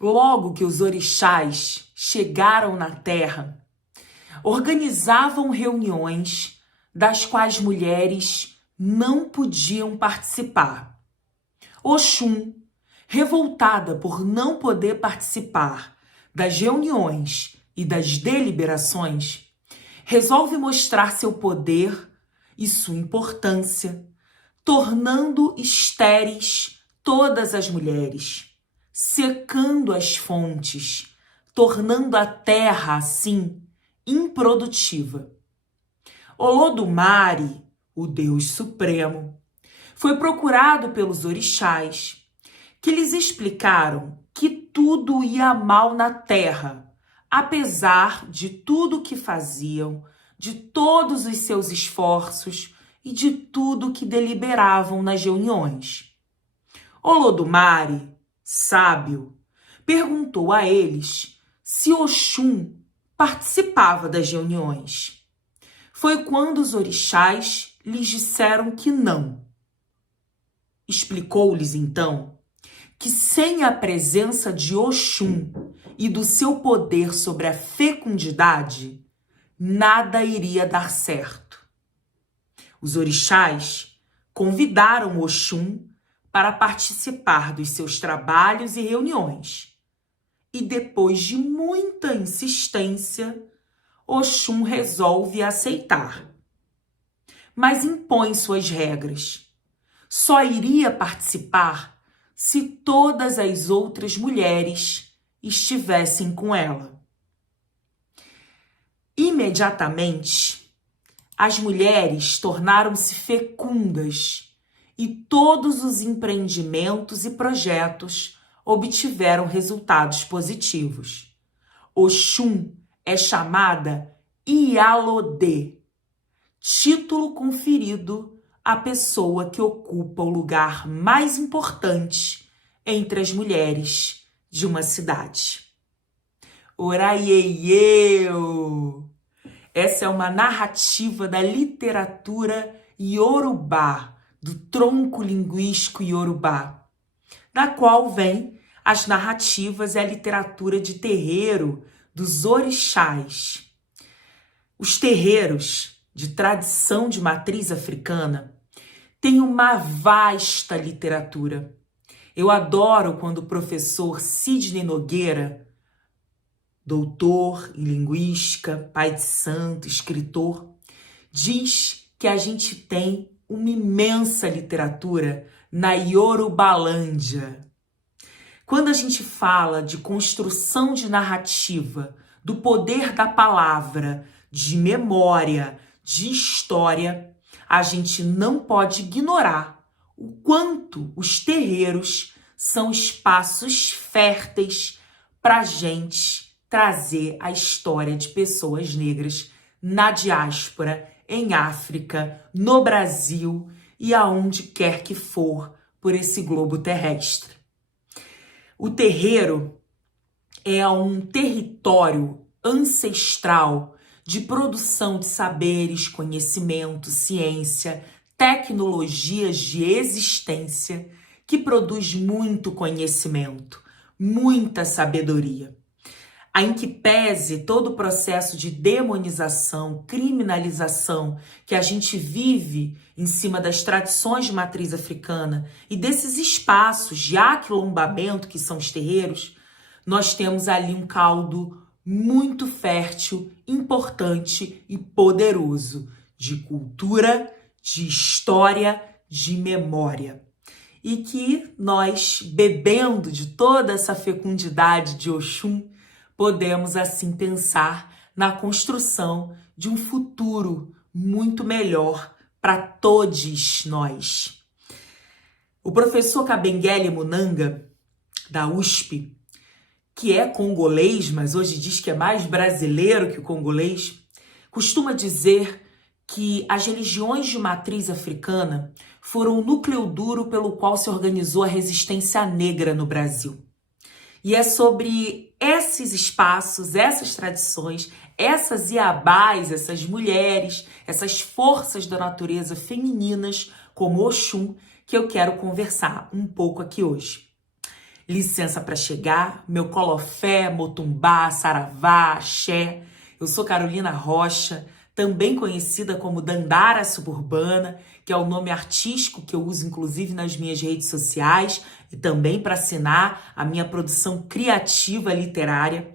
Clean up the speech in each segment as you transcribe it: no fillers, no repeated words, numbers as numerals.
Logo que os orixás chegaram na terra, organizavam reuniões das quais mulheres não podiam participar. Oxum, revoltada por não poder participar das reuniões e das deliberações, resolve mostrar seu poder e sua importância, tornando estéreis todas as mulheres, secando as fontes, tornando a terra, assim, improdutiva. Olodumare, o Deus Supremo, foi procurado pelos orixás, que lhes explicaram que tudo ia mal na terra, apesar de tudo que faziam, de todos os seus esforços e de tudo que deliberavam nas reuniões. Olodumare, sábio, perguntou a eles se Oxum participava das reuniões. Foi quando os orixás lhes disseram que não. Explicou-lhes então que sem a presença de Oxum e do seu poder sobre a fecundidade, nada iria dar certo. Os orixás convidaram Oxum para participar dos seus trabalhos e reuniões. E depois de muita insistência, Oxum resolve aceitar. Mas impõe suas regras. Só iria participar se todas as outras mulheres estivessem com ela. Imediatamente, as mulheres tornaram-se fecundas e todos os empreendimentos e projetos obtiveram resultados positivos. Oxum é chamada Iyalode, título conferido à pessoa que ocupa o lugar mais importante entre as mulheres de uma cidade. Oraieieu! Essa é uma narrativa da literatura Iorubá, do tronco linguístico Iorubá, da qual vem as narrativas e a literatura de terreiro dos orixás. Os terreiros de tradição de matriz africana têm uma vasta literatura. Eu adoro quando o professor Sidney Nogueira, doutor em linguística, pai de santo, escritor, diz que a gente tem uma imensa literatura na Yorubalândia. Quando a gente fala de construção de narrativa, do poder da palavra, de memória, de história, a gente não pode ignorar o quanto os terreiros são espaços férteis para a gente trazer a história de pessoas negras na diáspora, em África, no Brasil e aonde quer que for por esse globo terrestre. O terreiro é um território ancestral de produção de saberes, conhecimento, ciência, tecnologias de existência, que produz muito conhecimento, muita sabedoria. Em que pese todo o processo de demonização, criminalização que a gente vive em cima das tradições de matriz africana e desses espaços de aquilombamento que são os terreiros, nós temos ali um caldo muito fértil, importante e poderoso de cultura, de história, de memória. E que nós, bebendo de toda essa fecundidade de Oxum, podemos assim pensar na construção de um futuro muito melhor para todos nós. O professor Kabengele Munanga, da USP, que é congolês, mas hoje diz que é mais brasileiro que o congolês, costuma dizer que as religiões de matriz africana foram o núcleo duro pelo qual se organizou a resistência negra no Brasil. E é sobre esses espaços, essas tradições, essas iabás, essas mulheres, essas forças da natureza femininas, como Oxum, que eu quero conversar um pouco aqui hoje. Licença para chegar, meu colofé, motumbá, saravá, axé. Eu sou Carolina Rocha, também conhecida como Dandara Suburbana, que é o nome artístico que eu uso inclusive nas minhas redes sociais e também para assinar a minha produção criativa literária.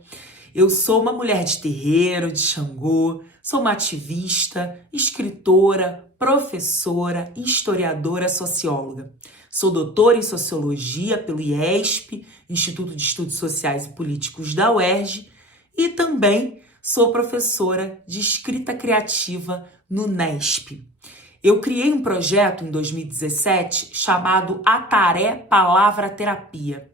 Eu sou uma mulher de terreiro, de Xangô, sou uma ativista, escritora, professora, historiadora, socióloga. Sou doutora em Sociologia pelo IESP, Instituto de Estudos Sociais e Políticos da UERJ, e também sou professora de escrita criativa no NESP. Eu criei um projeto em 2017 chamado Ataré Palavra Terapia.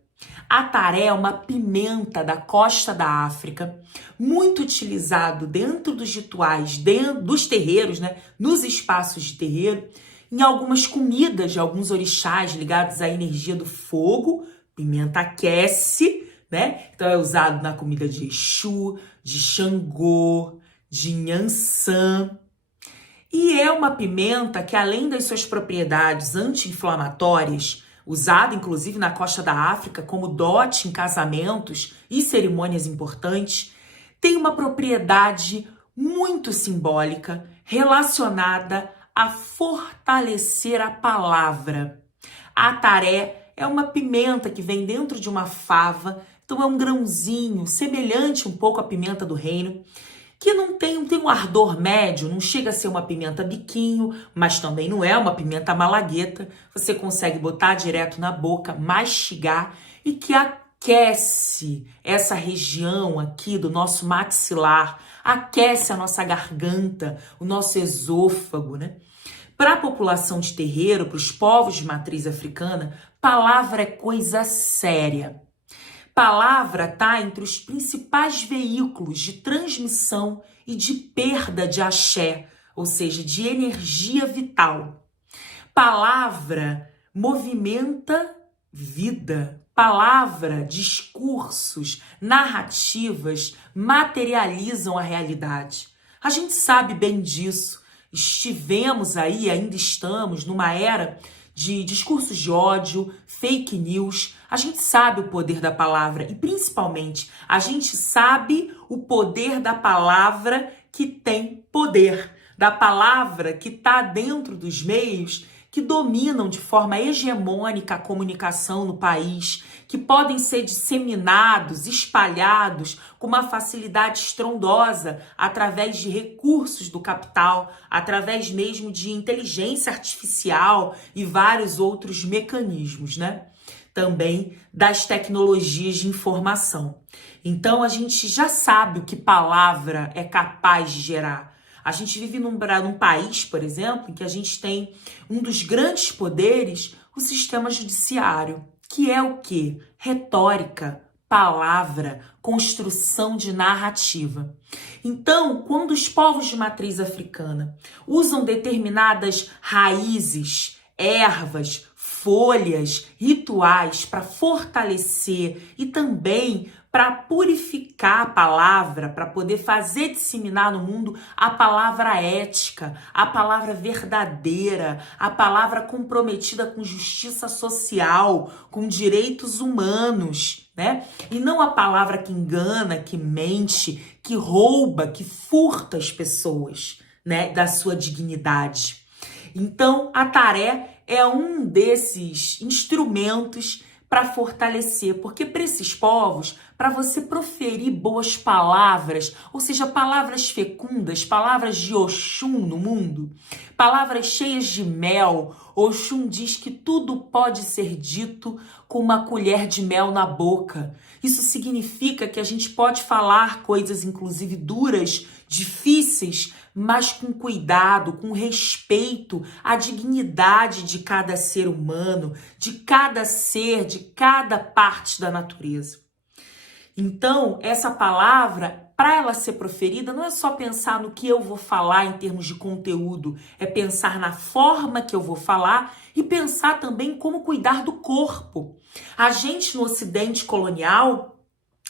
Ataré é uma pimenta da costa da África, muito utilizado dentro dos rituais, dentro dos terreiros, nos espaços de terreiro, em algumas comidas de alguns orixás ligados à energia do fogo. Pimenta aquece, Então é usado na comida de Exu, de Xangô, de Nhançã. E é uma pimenta que, além das suas propriedades anti-inflamatórias, usada inclusive na costa da África como dote em casamentos e cerimônias importantes, tem uma propriedade muito simbólica relacionada a fortalecer a palavra. A ataré é uma pimenta que vem dentro de uma fava, então é um grãozinho semelhante um pouco à pimenta do reino, que não tem um ardor médio, não chega a ser uma pimenta biquinho, mas também não é uma pimenta malagueta. Você consegue botar direto na boca, mastigar, e que aquece essa região aqui do nosso maxilar, aquece a nossa garganta, o nosso esôfago, Para a população de terreiro, para os povos de matriz africana, palavra é coisa séria. Palavra está entre os principais veículos de transmissão e de perda de axé, ou seja, de energia vital. Palavra movimenta vida. Palavra, discursos, narrativas materializam a realidade. A gente sabe bem disso. Estivemos aí, ainda estamos, numa era de discursos de ódio, fake news. A gente sabe o poder da palavra e, principalmente, a gente sabe o poder da palavra que tem poder, da palavra que está dentro dos meios que dominam de forma hegemônica a comunicação no país, que podem ser disseminados, espalhados com uma facilidade estrondosa através de recursos do capital, através mesmo de inteligência artificial e vários outros mecanismos, Também das tecnologias de informação. Então, a gente já sabe o que palavra é capaz de gerar. A gente vive num país, por exemplo, em que a gente tem um dos grandes poderes, o sistema judiciário, que é o quê? Retórica, palavra, construção de narrativa. Então, quando os povos de matriz africana usam determinadas raízes, ervas, folhas, rituais para fortalecer e também para purificar a palavra, para poder fazer disseminar no mundo a palavra ética, a palavra verdadeira, a palavra comprometida com justiça social, com direitos humanos, E não a palavra que engana, que mente, que rouba, que furta as pessoas, da sua dignidade. Então, a ataré é um desses instrumentos para fortalecer, porque para esses povos, para você proferir boas palavras, ou seja, palavras fecundas, palavras de Oxum no mundo, palavras cheias de mel, Oxum diz que tudo pode ser dito com uma colher de mel na boca. Isso significa que a gente pode falar coisas, inclusive duras, difíceis, mas com cuidado, com respeito à dignidade de cada ser humano, de cada ser, de cada parte da natureza. Então, essa palavra, para ela ser proferida, não é só pensar no que eu vou falar em termos de conteúdo, é pensar na forma que eu vou falar e pensar também como cuidar do corpo. A gente no Ocidente colonial,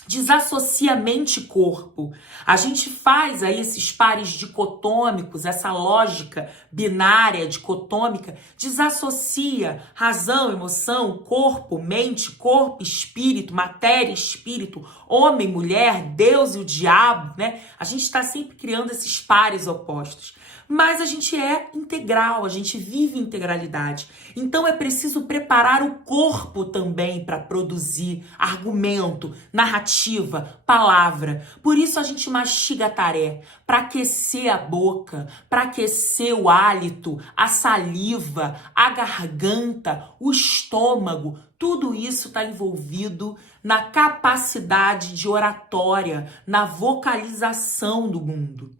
desassocia mente e corpo. A gente faz aí esses pares dicotômicos, essa lógica binária dicotômica, desassocia razão, emoção, corpo, mente, corpo, espírito, matéria, espírito, homem, mulher, Deus e o diabo, né? A gente está sempre criando esses pares opostos. Mas a gente é integral, a gente vive integralidade. Então é preciso preparar o corpo também para produzir argumento, narrativa, palavra. Por isso a gente mastiga a tarefa, para aquecer a boca, para aquecer o hálito, a saliva, a garganta, o estômago. Tudo isso está envolvido na capacidade de oratória, na vocalização do mundo.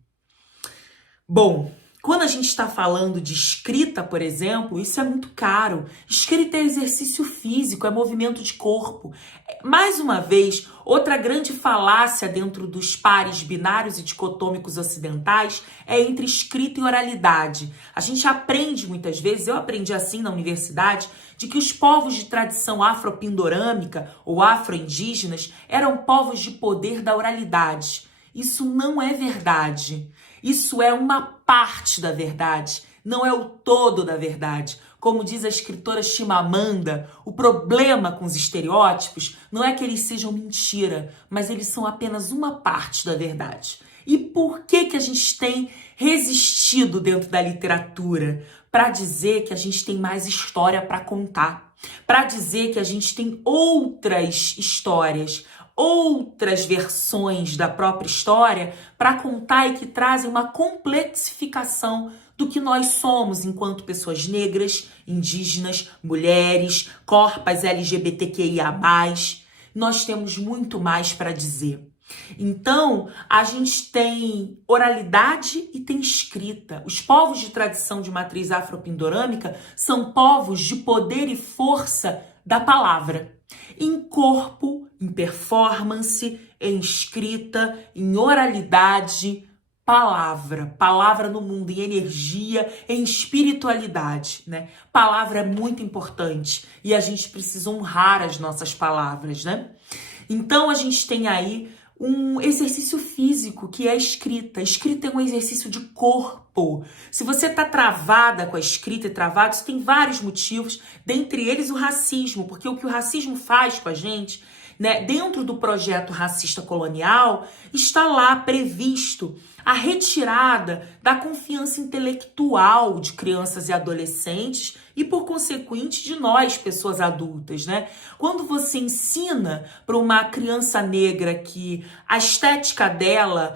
Bom, quando a gente está falando de escrita, por exemplo, isso é muito caro. Escrita é exercício físico, é movimento de corpo. Mais uma vez, outra grande falácia dentro dos pares binários e dicotômicos ocidentais é entre escrita e oralidade. A gente aprende muitas vezes, eu aprendi assim na universidade, de que os povos de tradição afropindorâmica ou afro-indígenas eram povos de poder da oralidade. Isso não é verdade. Isso é uma parte da verdade, não é o todo da verdade. Como diz a escritora Chimamanda, o problema com os estereótipos não é que eles sejam mentira, mas eles são apenas uma parte da verdade. E por que a gente tem resistido dentro da literatura? Para dizer que a gente tem mais história para contar, para dizer que a gente tem outras histórias, outras versões da própria história para contar e que trazem uma complexificação do que nós somos enquanto pessoas negras, indígenas, mulheres, corpas LGBTQIA+. Nós temos muito mais para dizer. Então, a gente tem oralidade e tem escrita. Os povos de tradição de matriz afropindorâmica são povos de poder e força da palavra. Em corpo, em performance, em escrita, em oralidade, palavra no mundo, em energia, em espiritualidade, né? Palavra é muito importante e a gente precisa honrar as nossas palavras, né? Então a gente tem aí um exercício físico que é a escrita. A escrita é um exercício de corpo. Se você está travada com a escrita e travado, isso tem vários motivos, dentre eles o racismo, porque o que o racismo faz com a gente, né, dentro do projeto racista colonial, está lá previsto a retirada da confiança intelectual de crianças e adolescentes e, por consequente, de nós, pessoas adultas, né? Quando você ensina para uma criança negra que a estética dela,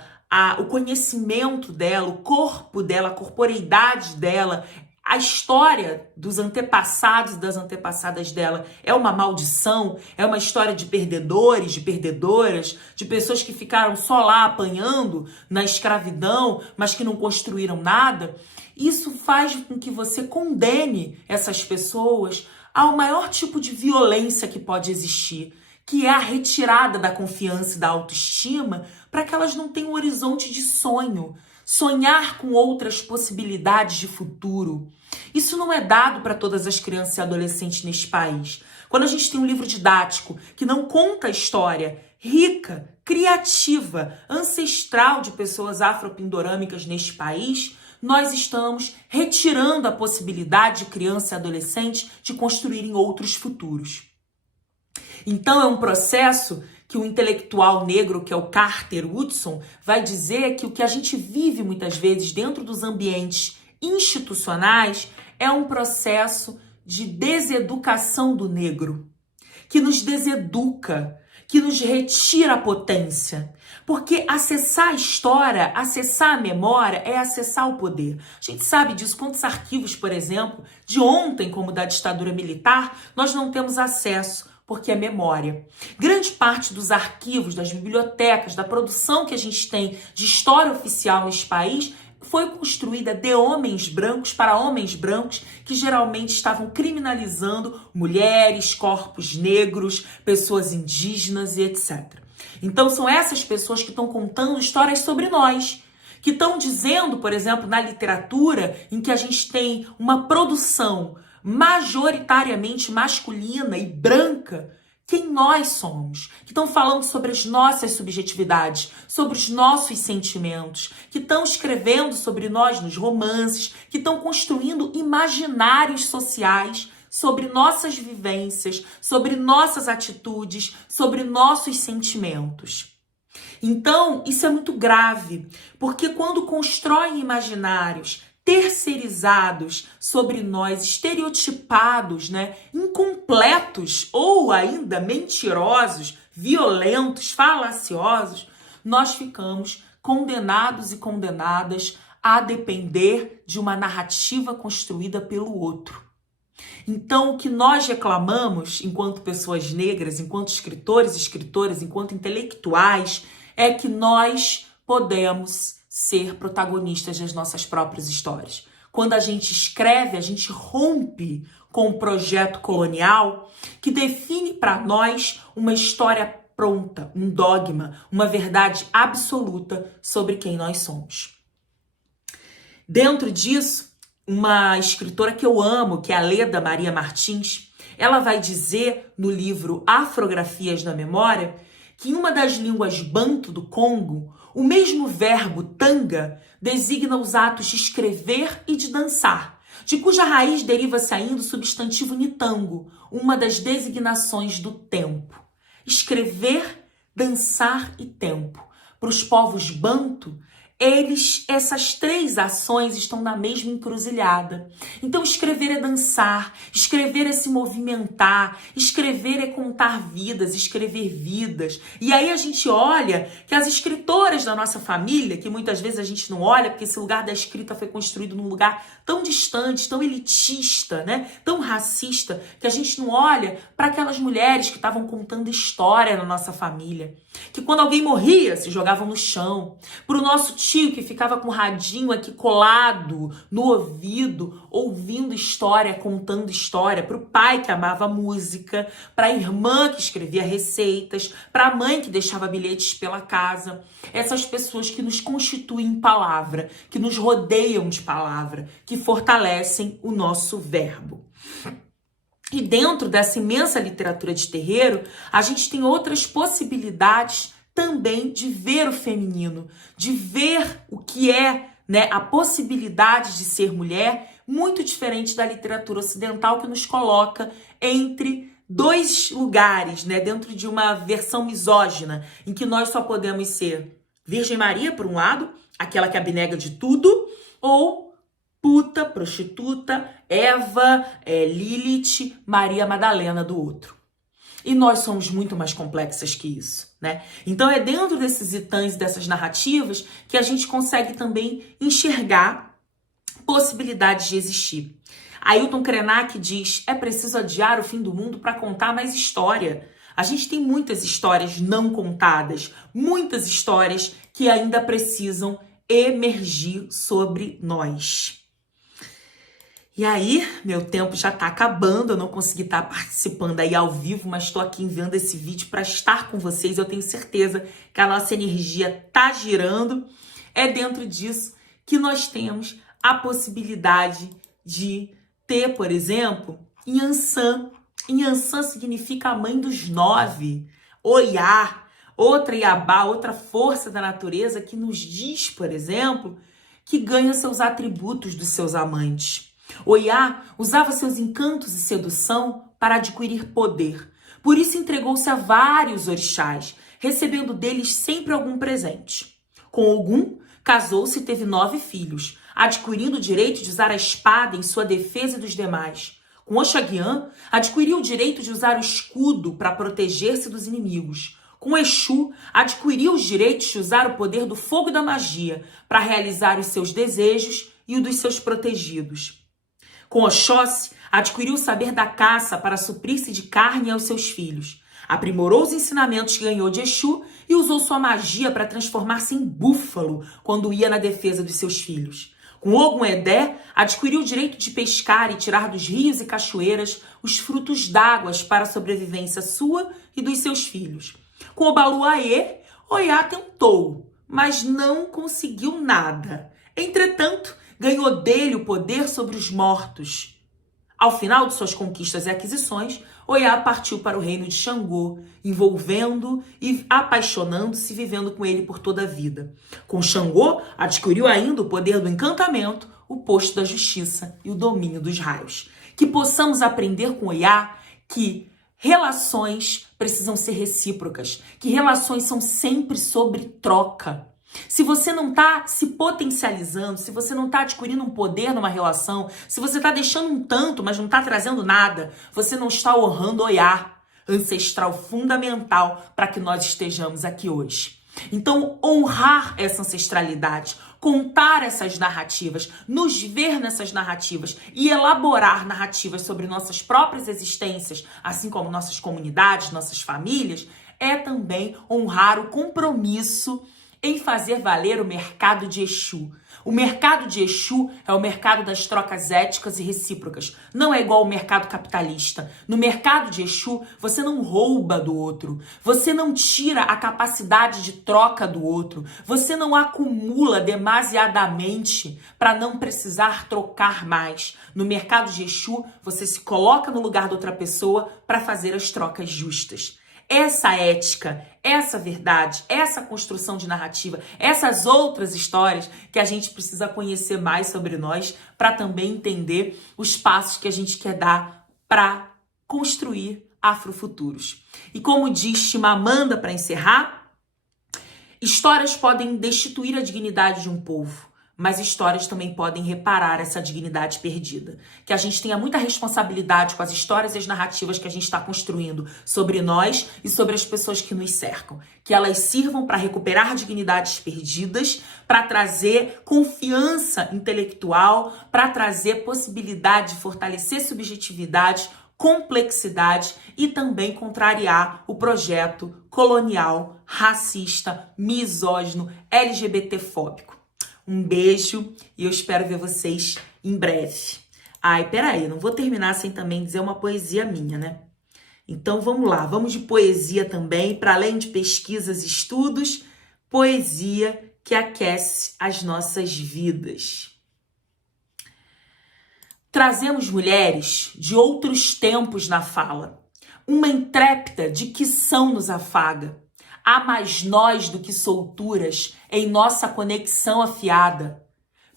o conhecimento dela, o corpo dela, a corporeidade dela, a história dos antepassados e das antepassadas dela é uma maldição, é uma história de perdedores, de perdedoras, de pessoas que ficaram só lá apanhando na escravidão, mas que não construíram nada. Isso faz com que você condene essas pessoas ao maior tipo de violência que pode existir, que é a retirada da confiança e da autoestima para que elas não tenham um horizonte de sonho. Sonhar com outras possibilidades de futuro. Isso não é dado para todas as crianças e adolescentes neste país. Quando a gente tem um livro didático que não conta a história rica, criativa, ancestral de pessoas afropindorâmicas neste país, nós estamos retirando a possibilidade de criança e adolescente de construírem outros futuros. Então é um processo que o intelectual negro, que é o Carter Woodson, vai dizer que o que a gente vive muitas vezes dentro dos ambientes institucionais é um processo de deseducação do negro, que nos deseduca, que nos retira a potência. Porque acessar a história, acessar a memória é acessar o poder. A gente sabe disso, quantos arquivos, por exemplo, de ontem, como da ditadura militar, nós não temos acesso, porque é memória. Grande parte dos arquivos, das bibliotecas, da produção que a gente tem de história oficial neste país foi construída de homens brancos para homens brancos que geralmente estavam criminalizando mulheres, corpos negros, pessoas indígenas e etc. Então são essas pessoas que estão contando histórias sobre nós, que estão dizendo, por exemplo, na literatura, em que a gente tem uma produção majoritariamente masculina e branca, quem nós somos, que estão falando sobre as nossas subjetividades, sobre os nossos sentimentos, que estão escrevendo sobre nós nos romances, que estão construindo imaginários sociais sobre nossas vivências, sobre nossas atitudes, sobre nossos sentimentos. Então, isso é muito grave, porque quando constroem imaginários terceirizados sobre nós, estereotipados, incompletos ou ainda mentirosos, violentos, falaciosos, nós ficamos condenados e condenadas a depender de uma narrativa construída pelo outro. Então, o que nós reclamamos, enquanto pessoas negras, enquanto escritores e escritoras, enquanto intelectuais, é que nós podemos ser protagonistas das nossas próprias histórias. Quando a gente escreve, a gente rompe com o projeto colonial que define para nós uma história pronta, um dogma, uma verdade absoluta sobre quem nós somos. Dentro disso, uma escritora que eu amo, que é a Leda Maria Martins, ela vai dizer no livro Afrografias da Memória que em uma das línguas banto do Congo, o mesmo verbo tanga designa os atos de escrever e de dançar, de cuja raiz deriva-se ainda o substantivo nitango, uma das designações do tempo. Escrever, dançar e tempo. Para os povos banto, essas três ações estão na mesma encruzilhada. Então, escrever é dançar, escrever é se movimentar, escrever é contar vidas, escrever vidas. E aí a gente olha que as escritoras da nossa família, que muitas vezes a gente não olha, porque esse lugar da escrita foi construído num lugar tão distante, tão elitista, tão racista, que a gente não olha para aquelas mulheres que estavam contando história na nossa família, que quando alguém morria, se jogavam no chão, para o nosso tio que ficava com o radinho aqui colado no ouvido, ouvindo história, contando história, para o pai que amava música, para a irmã que escrevia receitas, para a mãe que deixava bilhetes pela casa. Essas pessoas que nos constituem em palavra, que nos rodeiam de palavra, que fortalecem o nosso verbo. E dentro dessa imensa literatura de terreiro, a gente tem outras possibilidades também de ver o feminino, de ver o que é, a possibilidade de ser mulher, muito diferente da literatura ocidental, que nos coloca entre dois lugares, dentro de uma versão misógina, em que nós só podemos ser Virgem Maria, por um lado, aquela que abnega de tudo, ou puta, prostituta, Eva, Lilith, Maria Madalena do outro. E nós somos muito mais complexas que isso, Então é dentro desses itãs, dessas narrativas, que a gente consegue também enxergar possibilidades de existir. Ailton Krenak diz: é preciso adiar o fim do mundo para contar mais história. A gente tem muitas histórias não contadas, muitas histórias que ainda precisam emergir sobre nós. E aí, meu tempo já tá acabando, eu não consegui estar participando aí ao vivo, mas estou aqui enviando esse vídeo para estar com vocês. Eu tenho certeza que a nossa energia tá girando. É dentro disso que nós temos a possibilidade de ter, por exemplo, Inhansã. Inhansã significa a mãe dos 9. Oiá, outra Iabá, outra força da natureza que nos diz, por exemplo, que ganha seus atributos dos seus amantes. Oiá usava seus encantos e sedução para adquirir poder. Por isso entregou-se a vários orixás, recebendo deles sempre algum presente. Com Ogum, casou-se e teve 9 filhos, adquirindo o direito de usar a espada em sua defesa dos demais. Com Oxaguian, adquiriu o direito de usar o escudo para proteger-se dos inimigos. Com Exu, adquiriu os direitos de usar o poder do fogo e da magia para realizar os seus desejos e o dos seus protegidos. Com Oxóssi, adquiriu o saber da caça para suprir-se de carne aos seus filhos. Aprimorou os ensinamentos que ganhou de Exu e usou sua magia para transformar-se em búfalo quando ia na defesa dos seus filhos. Com Ogum Edé, adquiriu o direito de pescar e tirar dos rios e cachoeiras os frutos d'águas para a sobrevivência sua e dos seus filhos. Com Obaluaê, Oiá tentou, mas não conseguiu nada. Entretanto, ganhou dele o poder sobre os mortos. Ao final de suas conquistas e aquisições, Oiá partiu para o reino de Xangô, envolvendo e apaixonando-se, vivendo com ele por toda a vida. Com Xangô, adquiriu ainda o poder do encantamento, o posto da justiça e o domínio dos raios. Que possamos aprender com Oiá que relações precisam ser recíprocas, que relações são sempre sobre troca. Se você não está se potencializando, se você não está adquirindo um poder numa relação, se você está deixando um tanto, mas não está trazendo nada, você não está honrando o Oiá, ancestral fundamental para que nós estejamos aqui hoje. Então, honrar essa ancestralidade, contar essas narrativas, nos ver nessas narrativas e elaborar narrativas sobre nossas próprias existências, assim como nossas comunidades, nossas famílias, é também honrar o compromisso em fazer valer o mercado de Exu. O mercado de Exu é o mercado das trocas éticas e recíprocas. Não é igual ao mercado capitalista. No mercado de Exu, você não rouba do outro. Você não tira a capacidade de troca do outro. Você não acumula demasiadamente para não precisar trocar mais. No mercado de Exu, você se coloca no lugar da outra pessoa para fazer as trocas justas. Essa ética, essa verdade, essa construção de narrativa, essas outras histórias que a gente precisa conhecer mais sobre nós para também entender os passos que a gente quer dar para construir afrofuturos. E como diz Chimamanda para encerrar, histórias podem destituir a dignidade de um povo, mas histórias também podem reparar essa dignidade perdida. Que a gente tenha muita responsabilidade com as histórias e as narrativas que a gente está construindo sobre nós e sobre as pessoas que nos cercam. Que elas sirvam para recuperar dignidades perdidas, para trazer confiança intelectual, para trazer possibilidade de fortalecer subjetividade, complexidade e também contrariar o projeto colonial, racista, misógino, LGBTfóbico. Um beijo e eu espero ver vocês em breve. Ai, peraí, não vou terminar sem também dizer uma poesia minha, né? Então vamos lá, vamos de poesia também, para além de pesquisas e estudos, poesia que aquece as nossas vidas. Trazemos mulheres de outros tempos na fala, uma intrépida dicção nos afaga. Há mais nós do que solturas em nossa conexão afiada.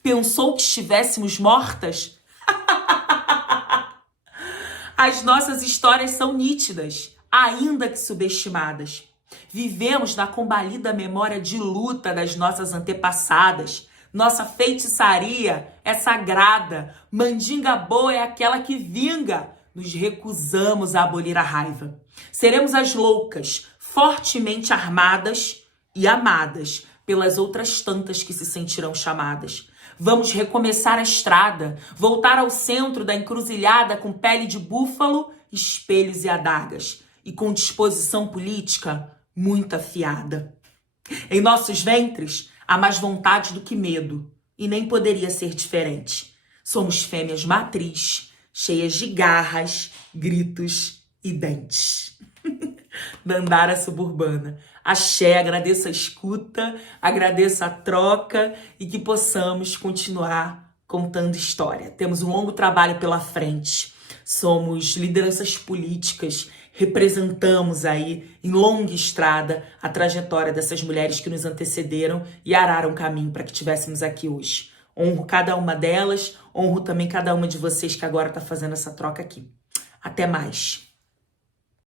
Pensou que estivéssemos mortas? As nossas histórias são nítidas, ainda que subestimadas. Vivemos na combalida memória de luta das nossas antepassadas. Nossa feitiçaria é sagrada. Mandinga boa é aquela que vinga. Nos recusamos a abolir a raiva. Seremos as loucas, fortemente armadas e amadas pelas outras tantas que se sentirão chamadas. Vamos recomeçar a estrada, voltar ao centro da encruzilhada com pele de búfalo, espelhos e adagas, e com disposição política muito afiada. Em nossos ventres há mais vontade do que medo, e nem poderia ser diferente. Somos fêmeas matriz, cheias de garras, gritos e dentes. Dandara suburbana. Axé, agradeço a escuta, agradeço a troca e que possamos continuar contando história. Temos um longo trabalho pela frente. Somos lideranças políticas, representamos aí em longa estrada a trajetória dessas mulheres que nos antecederam e araram caminho para que estivéssemos aqui hoje. Honro cada uma delas, honro também cada uma de vocês que agora está fazendo essa troca aqui. Até mais.